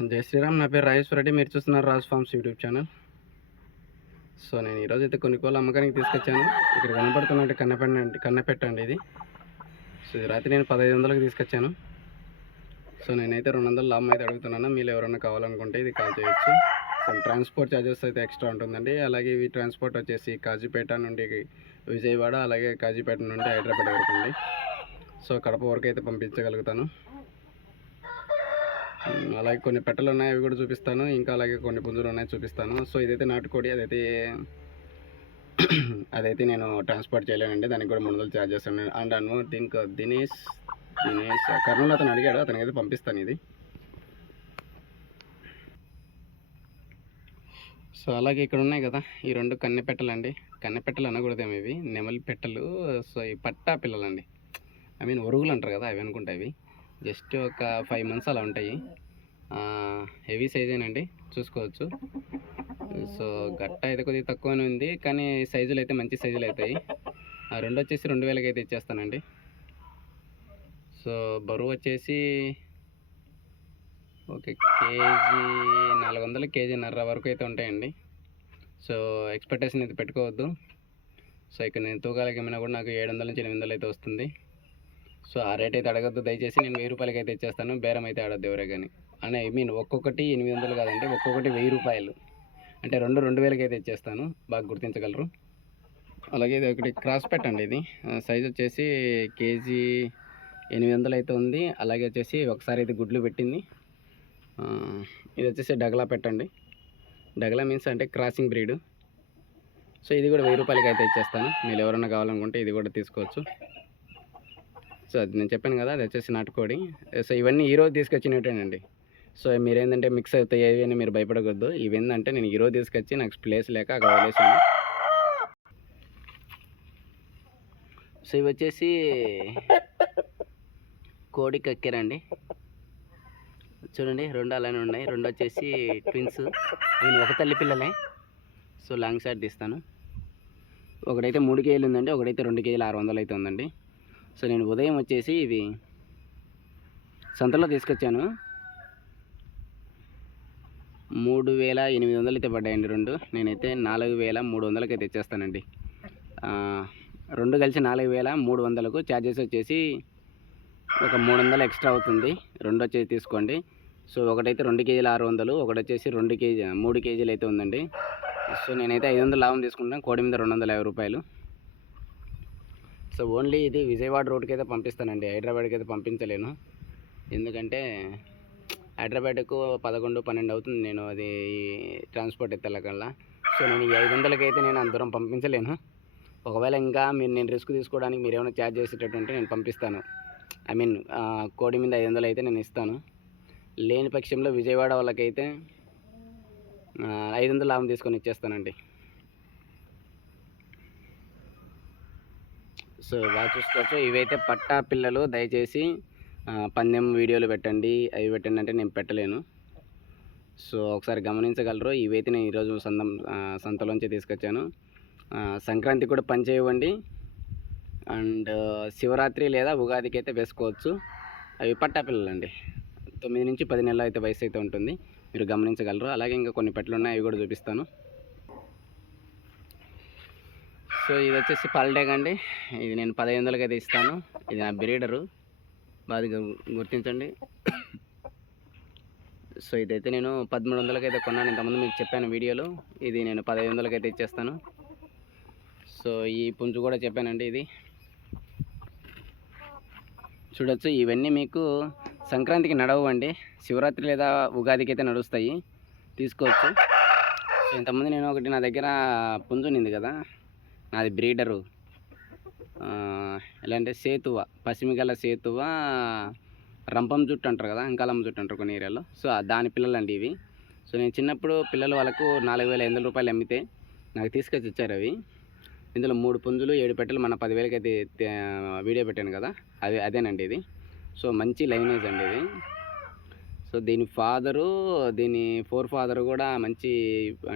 జై శ్రీరామ్. నా పేరు రాజేశ్వర రెడ్డి. మీరు చూస్తున్నారు Raj forms YouTube channel. So నేను ఈరోజు అయితే కొన్ని కోళ్ళు అమ్మకానికి తీసుకొచ్చాను. ఇక్కడ కనపడుతున్నట్టు కన్నెపెట్టండి ఇది. సో ఇది రాత్రి నేను 1500కి తీసుకొచ్చాను. సో నేనైతే 200 లాభం అయితే అడుగుతున్నాను. మీరు ఎవరైనా కావాలనుకుంటే ఇది కాల్ చేయొచ్చు. సో ట్రాన్స్పోర్ట్ ఛార్జెస్ అయితే ఎక్స్ట్రా ఉంటుందండి. అలాగే ఇవి ట్రాన్స్పోర్ట్ వచ్చేసి కాజీపేట నుండి విజయవాడ, అలాగే కాజీపేట నుండి హైదరాబాద్ వరకు అండి. సో కడప వరకు అయితే పంపించగలుగుతాను. అలాగే కొన్ని పెట్టలు ఉన్నాయి, అవి కూడా చూపిస్తాను. ఇంకా అలాగే కొన్ని పుంజులు ఉన్నాయి, చూపిస్తాను. సో ఇదైతే నాటుకోడి, అదైతే నేను ట్రాన్స్పోర్ట్ చేయలేనండి. దానికి కూడా 300 ఛార్జ్ చేస్తాను. అండ్ దీనికి దినేష్ కర్నూలు అతను అడిగాడు, అతనికి అయితే పంపిస్తాను ఇది. సో అలాగే ఇక్కడ ఉన్నాయి కదా ఈ 2 కన్నెపెట్టలు అండి. కన్నెపెట్టలు అనకూడదేమో, ఇవి నెమలి పెట్టలు. సో ఈ పట్టా పిల్లలండి, ఒరుగులు అంటారు కదా, అవి అనుకుంటా. ఇవి జస్ట్ ఒక 5 months అలా ఉంటాయి. హెవీ సైజేనండి, చూసుకోవచ్చు. సో గట్ట అయితే కొద్దిగా తక్కువనే ఉంది, కానీ సైజులు అయితే మంచి సైజులు అవుతాయి. ఆ 2 వచ్చేసి 2000కి అయితే ఇచ్చేస్తానండి. సో బరువు వచ్చేసి ఒక కేజీ 400 కేజీన్నర వరకు అయితే ఉంటాయండి. సో ఎక్స్పెక్టేషన్ అయితే పెట్టుకోవద్దు. సో ఇక్కడ నేను తూకాలకి ఏమైనా కూడా నాకు 700 నుంచి 800 అయితే వస్తుంది. సో ఆ రేట్ అయితే అడగద్దు దయచేసి. నేను 1000 రూపాయలకి అయితే ఇచ్చేస్తాను. బేరం అయితే ఆడద్దు ఎవరే కానీ. ఒక్కొక్కటి 800 కాదండి, ఒక్కొక్కటి 1000 రూపాయలు. అంటే 2000కి అయితే ఇచ్చేస్తాను, బాగా గుర్తించగలరు. అలాగే ఇది ఒకటి క్రాస్ పెట్టండి. ఇది సైజ్ వచ్చేసి కేజీ 800 అయితే ఉంది. అలాగే వచ్చేసి ఒకసారి అయితే గుడ్లు పెట్టింది. ఇది వచ్చేసి డగలా పెట్టండి. డగలా మీన్స్ అంటే క్రాసింగ్ బ్రీడ్. సో ఇది కూడా 1000 రూపాయలకి అయితే ఇచ్చేస్తాను. మీరు ఎవరైనా కావాలనుకుంటే ఇది కూడా తీసుకోవచ్చు. సో అది నేను చెప్పాను కదా, అది వచ్చేసి నాటుకోడి. సో ఇవన్నీ ఈరోజు తీసుకొచ్చినట్టేనండి. సో మీరేంటంటే మిక్స్ అవుతాయి ఏవి అని మీరు భయపడకూడదు. ఇవేంటంటే నేను ఈరోజు తీసుకొచ్చి నాకు ప్లేస్ లేక అక్కడ వదిలేసాను. సో ఇవి వచ్చేసి కోడి కక్కెరండి. చూడండి, 2 అలానే ఉన్నాయి. 2 వచ్చేసి ట్విన్స్, ఒక తల్లి పిల్లలే. సో లాంగ్ షాట్ తీస్తాను. ఒకటైతే 3 కేజీలు ఉందండి, ఒకటైతే 2 కేజీలు 600 అయితే ఉందండి. సో నేను ఉదయం వచ్చేసి ఇవి సంతలో తీసుకొచ్చాను. 3800 అయితే పడ్డాయండి 2. నేనైతే 4300కి అయితే ఇచ్చేస్తానండి. 2 కలిసి 4300కు. ఛార్జెస్ వచ్చేసి ఒక 300 ఎక్స్ట్రా అవుతుంది. 2 వచ్చేసి తీసుకోండి. సో ఒకటైతే 2 కేజీలు 600, ఒకటి వచ్చేసి 3 కేజీలు అయితే ఉందండి. సో నేనైతే 500 లాభం తీసుకుంటాను. కోడి మీద 250 రూపాయలు. సో ఓన్లీ ఇది విజయవాడ రోడ్కి అయితే పంపిస్తానండి, హైదరాబాద్కి అయితే పంపించలేను. ఎందుకంటే హైదరాబాద్కు 11-12 అవుతుంది నేను అది ట్రాన్స్పోర్ట్ ఎత్తలకల్లా. సో నేను ఈ 500కి అయితే నేను అంత దూరం పంపించలేను. ఒకవేళ ఇంకా నేను రిస్క్ తీసుకోవడానికి మీరు ఏమైనా ఛార్జ్ చేసేటట్టుంటే నేను పంపిస్తాను. కోడి మీద 500 అయితే నేను ఇస్తాను. లేని పక్షంలో విజయవాడ వాళ్ళకైతే 500 లాభం తీసుకొని ఇచ్చేస్తానండి. సో బాగా చూసుకోవచ్చు. ఇవైతే పట్టా పిల్లలు. దయచేసి పందెం వీడియోలు పెట్టండి, అవి పెట్టండి అంటే నేను పెట్టలేను. సో ఒకసారి గమనించగలరు. ఇవైతే నేను ఈరోజు సంతలోంచి తీసుకొచ్చాను. సంక్రాంతికి కూడా పని చేయవండి. అండ్ శివరాత్రి లేదా ఉగాదికి అయితే వేసుకోవచ్చు. అవి పట్టా పిల్లలండి. 9 నుంచి 10 నెలలు అయితే వయసు అయితే ఉంటుంది, మీరు గమనించగలరు. అలాగే ఇంకా కొన్ని పెట్టలు ఉన్నాయి, అవి కూడా చూపిస్తాను. సో ఇది వచ్చేసి పాలటేగ్ అండి. ఇది నేను 1500కి అయితే ఇస్తాను. ఇది నా బ్రీడరు, బాగా గుర్తించండి. సో ఇదైతే నేను 1300కి అయితే కొన్నాను. ఇంతకుముందు మీకు చెప్పాను వీడియోలో. ఇది నేను 1500కి అయితే ఇచ్చేస్తాను. సో ఈ పుంజు కూడా చెప్పానండి. ఇది చూడొచ్చు. ఇవన్నీ మీకు సంక్రాంతికి నడవండి, శివరాత్రి లేదా ఉగాదికి అయితే నడుస్తాయి, తీసుకోవచ్చు. సో ఇంతకుముందు నేను ఒకటి నా దగ్గర పుంజు ఉన్నింది కదా, నాది బ్రీడరు. ఎలా అంటే సేతువ, పసిమిగల సేతువ, రంపం జుట్టు అంటారు కదా, అంకాలమ్మ జుట్టు అంటారు కొన్ని ఏరియాలో. సో దాని పిల్లలండి ఇవి. సో నేను చిన్నప్పుడు పిల్లలు వాళ్ళకు 4500 రూపాయలు అమ్మితే నాకు తీసుకొచ్చి ఇచ్చారు అవి. ఇందులో 3 పుంజులు 7 పెట్టెలు మన 10,000కి అయితే వీడియో పెట్టాను కదా, అదేనండి ఇది. సో మంచి లైనేజ్ అండి ఇది. సో దీని దీని 4 ఫాదరు కూడా మంచి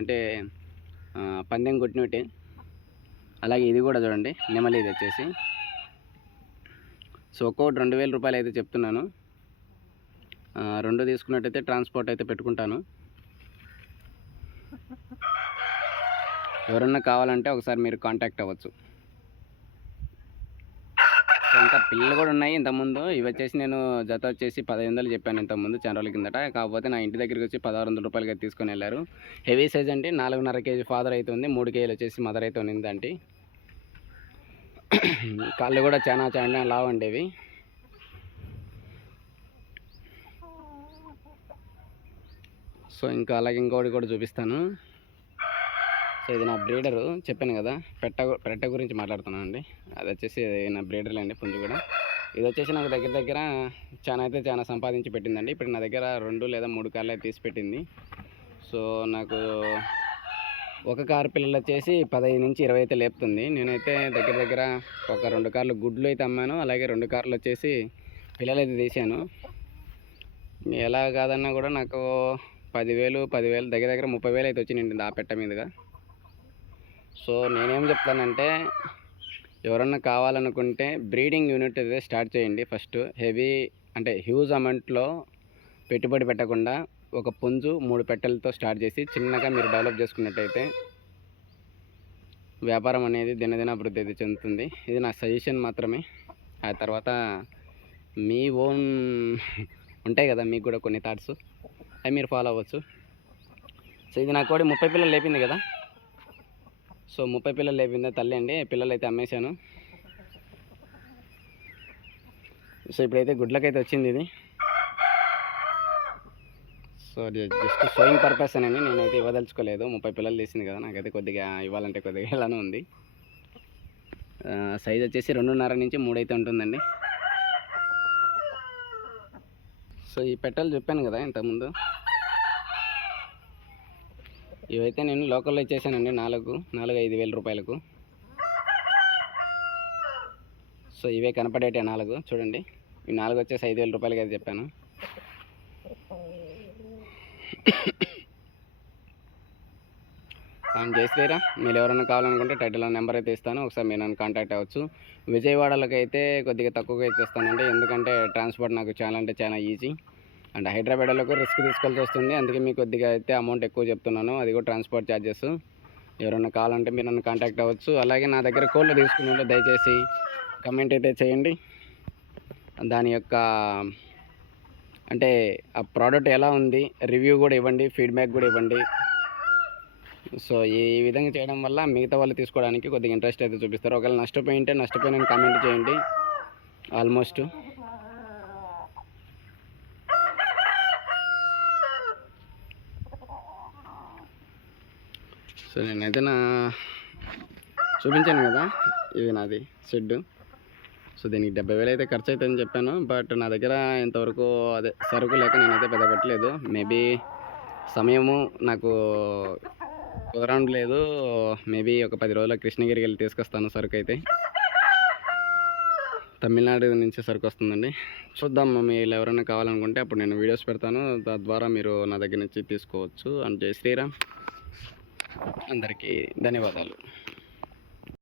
అంటే పందెం కొట్టినట్టే. అలాగే ఇది కూడా చూడండి, నెమలి. ఇది వచ్చేసి సో ఒక్కొక్కటి 2000 రూపాయలు అయితే చెప్తున్నాను. రెండు తీసుకున్నట్టయితే ట్రాన్స్పోర్ట్ అయితే పెట్టుకుంటాను. ఎవరన్నా కావాలంటే ఒకసారి మీరు కాంటాక్ట్ అవ్వచ్చు. సో ఇంకా పిల్లలు కూడా ఉన్నాయి ఇంతకుముందు. ఇవి వచ్చేసి నేను జత వచ్చేసి 1500 చెప్పాను ఇంతకుముందు చాలా రోజుల కిందట. కాకపోతే నా ఇంటి దగ్గరికి వచ్చి 1600 రూపాయలకి తీసుకొని వెళ్ళారు. హెవీ సైజ్ అంటే 4.5 కేజీ ఫాదర్ అయితే ఉంది, 3 కేజీలు వచ్చేసి మదర్ అయితే ఉందండి. కాళ్ళు కూడా చాలా లావు ఉండేవి. సో ఇంకా అలాగే ఇంకోటి కూడా చూపిస్తాను. సో ఇది నా బ్రీడరు, చెప్పాను కదా, పెట్ట గురించి మాట్లాడుతున్నాను అండి. అది వచ్చేసి నా బ్రీడర్లు అండి, పుంజు కూడా. ఇది వచ్చేసి నాకు దగ్గర చాలా సంపాదించి పెట్టిందండి. ఇప్పుడు నా దగ్గర 2 లేదా 3 కార్లు అయితే తీసి పెట్టింది. సో నాకు ఒక కారు పిల్లలు వచ్చేసి 15 నుంచి 20 అయితే లేపుతుంది. నేనైతే దగ్గర ఒక 2 కార్లు గుడ్లు అయితే అమ్మాను, అలాగే 2 కార్లు వచ్చేసి పిల్లలు అయితే తీసాను. ఎలా కాదన్నా కూడా నాకు 10,000 దగ్గర 30,000 అయితే వచ్చింది ఆ పెట్ట మీదుగా. సో నేనేం చెప్తానంటే, ఎవరన్నా కావాలనుకుంటే బ్రీడింగ్ యూనిట్ అయితే స్టార్ట్ చేయండి ఫస్ట్. హెవీ అంటే హ్యూజ్ అమౌంట్లో పెట్టుబడి పెట్టకుండా ఒక పుంజు 3 పెట్టెలతో స్టార్ట్ చేసి చిన్నగా మీరు డెవలప్ చేసుకున్నట్టయితే వ్యాపారం అనేది దినదిన అభివృద్ధి అయితే చెందుతుంది. ఇది నా సజెషన్ మాత్రమే. ఆ తర్వాత మీ ఓన్ ఉంటాయి కదా మీకు కూడా కొన్ని థాట్స్, అవి మీరు ఫాలో అవ్వచ్చు. సో ఇది నా కోడి 30 పిల్లలు లేపింది కదా. సో 30 పిల్లలు లేపిందే తల్లి అండి. పిల్లలు అయితే అమ్మేశాను. సో ఇప్పుడైతే గుడ్లకైతే వచ్చింది ఇది. సో జస్ట్ షోయింగ్ పర్పస్ అని నేనైతే ఇవ్వదలుచుకోలేదు. 30 పిల్లలు తీసింది కదా, నాకైతే కొద్దిగా ఇవ్వాలంటే కొద్దిగా ఇలానే ఉంది. సైజ్ వచ్చేసి 2.5 నుంచి 3 అయితే ఉంటుందండి. సో ఈ పెట్టెలు చెప్పాను కదా ఇంతకుముందు, ఇవైతే నేను లోకల్లో ఇచ్చేసానండి 4-5 వేల రూపాయలకు. సో ఇవే కనపడేటే 4 చూడండి. ఈ 4 వచ్చేసి 5,000 రూపాయలకి అయితే చెప్పాను. జయశ్రీరా, మీరు ఎవరైనా కావాలనుకుంటే టైటిల్లో నెంబర్ అయితే ఇస్తాను, ఒకసారి మీరు నన్ను కాంటాక్ట్ అవ్వచ్చు. విజయవాడలకు అయితే కొద్దిగా తక్కువగా ఇచ్చేస్తానండి, ఎందుకంటే ట్రాన్స్పోర్ట్ నాకు చాలా ఈజీ. అండ్ హైదరాబాద్లో రిస్క్ తీసుకోవాల్సి వస్తుంది, అందుకే మీకు కొద్దిగా అయితే అమౌంట్ ఎక్కువ చెప్తున్నాను. అది కూడా ట్రాన్స్పోర్ట్ ఛార్జెస్. ఎవరైనా కావాలంటే మీరు నన్ను కాంటాక్ట్ అవ్వచ్చు. అలాగే నా దగ్గర కోళ్ళు తీసుకునే దయచేసి కమెంట్ అయితే చేయండి. దాని యొక్క అంటే ఆ ప్రోడక్ట్ ఎలా ఉంది రివ్యూ కూడా ఇవ్వండి, ఫీడ్బ్యాక్ కూడా ఇవ్వండి. సో ఈ విధంగా చేయడం వల్ల మిగతా వాళ్ళు తీసుకోవడానికి కొద్దిగా ఇంట్రెస్ట్ అయితే చూపిస్తారు. ఒకవేళ నష్టపోయిన కామెంట్ చేయండి. ఆల్మోస్ట్ సో నేనైతే చూపించాను కదా, ఇది నాది షెడ్. సో దీనికి 70,000 అయితే ఖర్చు అవుతుందని చెప్పాను. బట్ నా దగ్గర ఇంతవరకు అదే సరుకు లేక నేనైతే పెద్ద పెట్టలేదు. మేబీ సమయము నాకు కుదరలేదు. మేబీ ఒక 10 రోజుల కృష్ణగిరికి వెళ్ళి తీసుకొస్తాను సరుకు అయితే. తమిళనాడు నుంచి సరుకు వస్తుందండి. చూద్దాం, మీరు ఎవరైనా కావాలనుకుంటే అప్పుడు నేను వీడియోస్ పెడతాను, తద్వారా మీరు నా దగ్గర నుంచి తీసుకోవచ్చు. అండ్ జై శ్రీరామ్, అందరికీ ధన్యవాదాలు.